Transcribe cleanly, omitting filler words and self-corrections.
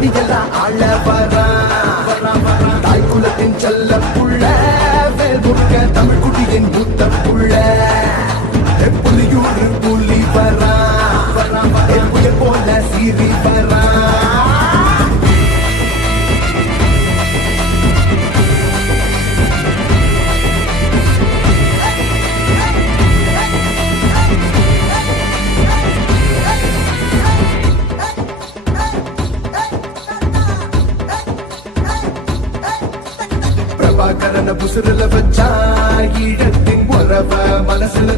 வழியெல்லாம் ஆள வரான் தாய் குலத்தின் செல்ல புள்ள வேல் முருக தமிழ் குடியின் மூத்த புள்ள புலியூர் புலி வரான் புயல் போல சீறி வரான் பிரபாகரன புசுரல வச்சா ஈழத்தின் உறவ மனசுல